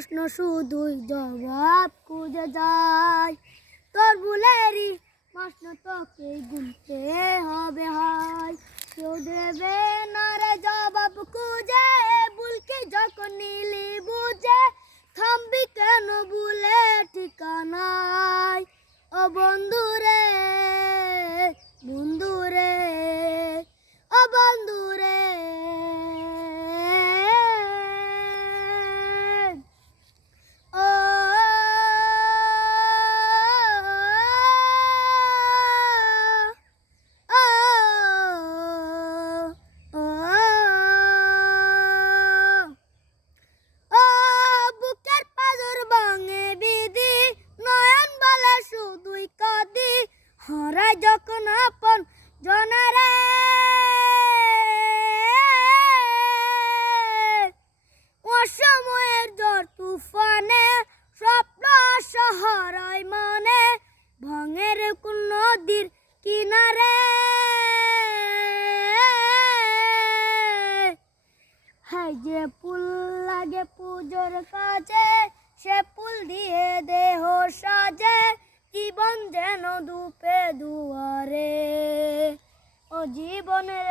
প্রশ্ন শুধুই জবাব খুঁজে যায়। তোর ভুলেরই প্রশ্ন তোকে গুনতে হবে হয়। কেউ দেবে না রে জবাব খুঁজে, ভুলকে যখন নিলি বুঝে, থামবি কেন ভুলে ঠিকানায়। ও বন্ধুরে, বন্ধুরে, ও বন্ধুরে, ও বুকের পাজর ভাঙে বিধি, নয়ন বলে শুধুই কাঁদি, হারায় যখন আপন জনারে। অসময়ের ঝড় তুফানে স্বপ্ন শহরায় মানে, ভাঙের কোন নদীর কিনারে। হাই যে ফুল লাগে পুজোর কাজে, সে ফুল দিয়ে দেহ সাজে, জীবন যেন ধূপে দুয়ারে। ও জীবনে